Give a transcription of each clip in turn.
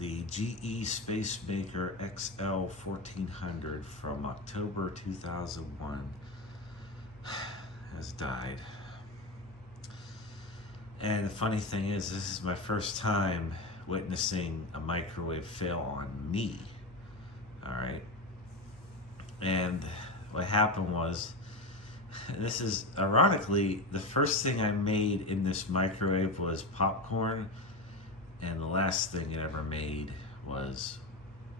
The GE Spacemaker XL1400 from October 2001 has died. And the funny thing is, this is my first time witnessing a microwave fail on me. Alright? And what happened was, and this is ironically, the first thing I made in this microwave was popcorn, and the last thing it ever made was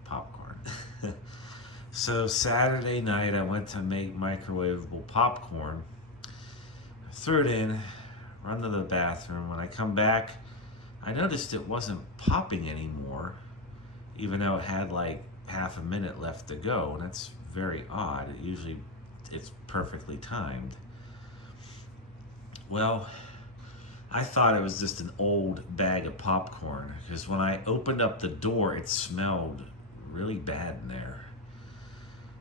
popcorn. So Saturday night I went to make microwavable popcorn, threw it in, run to the bathroom. When I come back, I noticed it wasn't popping anymore, even though it had like half a minute left to go, and that's very odd. It's perfectly timed. Well, I thought it was just an old bag of popcorn, because when I opened up the door, it smelled really bad in there.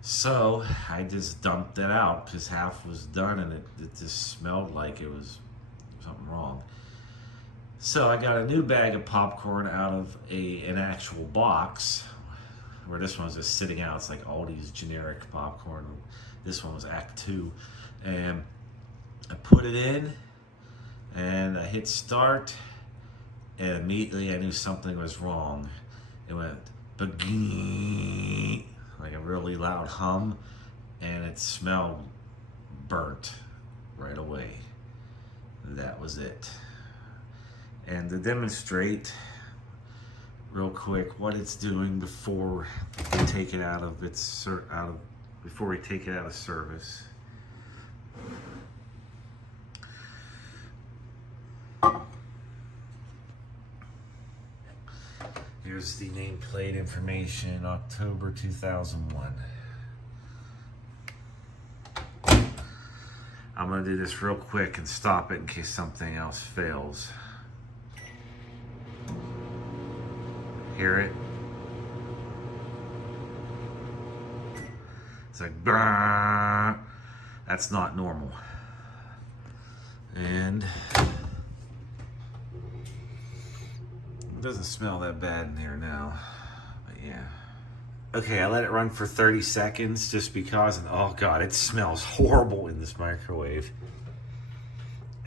So I just dumped it out, because half was done and it just smelled like it was something wrong. So I got a new bag of popcorn out of an actual box, where this one was just sitting out. It's like Aldi's generic popcorn. This one was Act 2. And I put it in, and I hit start, and immediately I knew something was wrong. It went ba-gee, like a really loud hum, and it smelled burnt right away. That was it. And to demonstrate real quick what it's doing before we take it out of service. Here's the nameplate information, October 2001. I'm gonna do this real quick and stop it in case something else fails. Hear it? It's like, brrr. That's not normal. And it doesn't smell that bad in here now, but yeah. Okay, I let it run for 30 seconds just because, and oh God, it smells horrible in this microwave.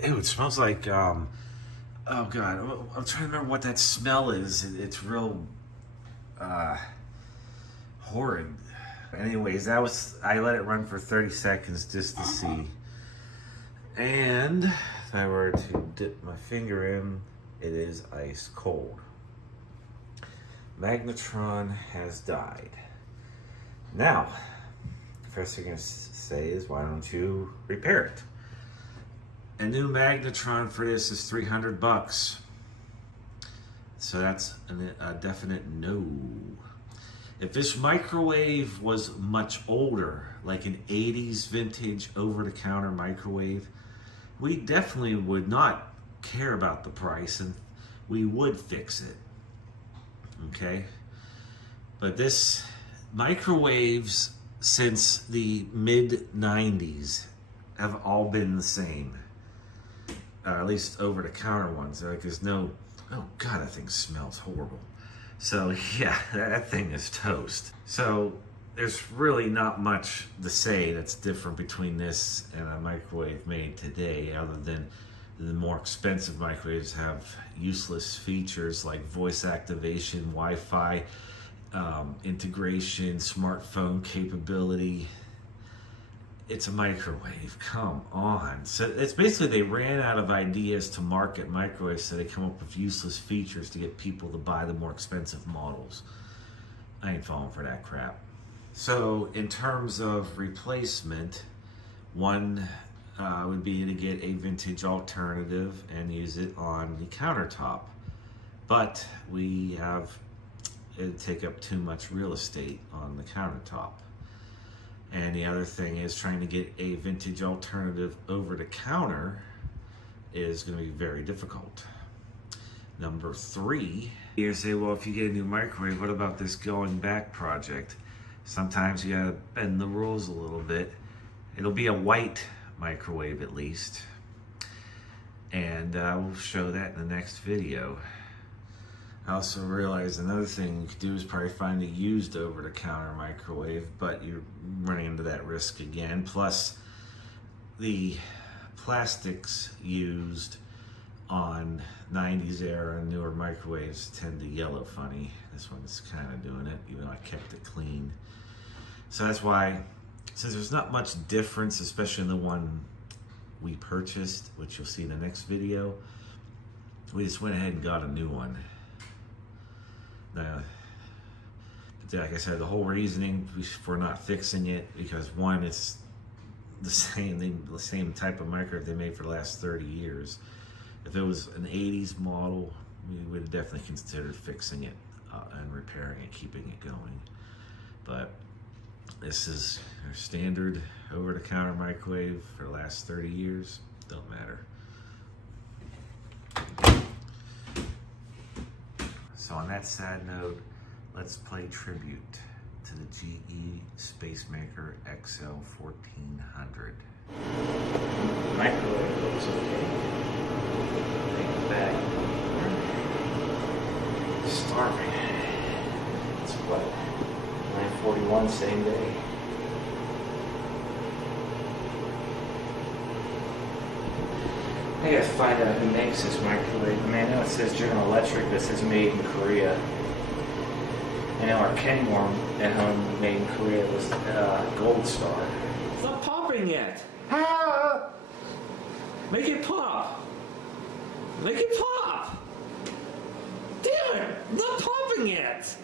Ew, it smells like, oh God, I'm trying to remember what that smell is. It's real horrid. Anyways, I let it run for 30 seconds just to see. And if I were to dip my finger in, it is ice cold. Magnetron has died. Now, the first thing I'm going to say is, why don't you repair it? A new magnetron for this is $300. So that's a definite no. If this microwave was much older, like an 80s vintage over-the-counter microwave, we definitely would not care about the price, and we would fix it. Okay? But this microwaves since the mid-90s have all been the same. At least over-the-counter ones. Like, there's no, oh God, that thing smells horrible. So yeah, that thing is toast. So there's really not much to say that's different between this and a microwave made today, other than the more expensive microwaves have useless features like voice activation, Wi-Fi integration, smartphone capability. It's a microwave, come on. So it's basically, they ran out of ideas to market microwaves, so they come up with useless features to get people to buy the more expensive models. I ain't falling for that crap. So in terms of replacement, one would be to get a vintage alternative and use it on the countertop. But it'd take up too much real estate on the countertop. And the other thing is, trying to get a vintage alternative over the counter is going to be very difficult. Number 3, you say, well, if you get a new microwave, what about this going back project? Sometimes you gotta bend the rules a little bit. It'll be a white microwave at least. And we'll show that in the next video. I also realized another thing you could do is probably find a used over-the-counter microwave, but you're running into that risk again. Plus, the plastics used on 90s era and newer microwaves tend to yellow funny. This one's kind of doing it, even though I kept it clean. So that's why, since there's not much difference, especially in the one we purchased, which you'll see in the next video, we just went ahead and got a new one. But like I said, the whole reasoning for not fixing it, because one, it's the same type of microwave they made for the last 30 years. If it was an 80s model, we would have definitely considered fixing it and repairing it, keeping it going. But this is our standard over-the-counter microwave for the last 30 years. Don't matter. So on that sad note, let's play tribute to the GE Spacemaker XL1400. Microwave looks okay. Take it back. Starving. It's what? 9:41, same day. I gotta find out who makes this microwave. I mean, I know it says General Electric, but it says made in Korea. I know our Kenworm at home made in Korea was Gold Star. It's not popping yet. Make it pop. Make it pop. Damn it, not popping yet.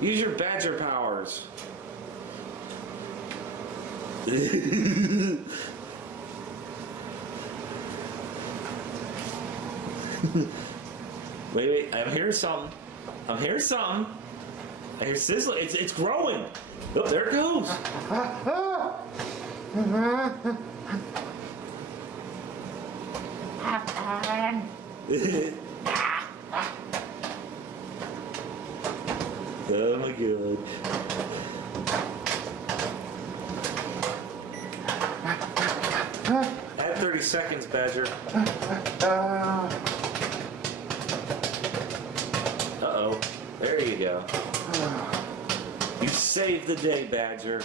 Use your badger powers. Wait, I'm hearing something. I'm hearing something. I hear sizzling. It's growing. Oh, there it goes. Oh my god. Add 30 seconds, Badger. Uh-oh. There you go. You saved the day, Badger.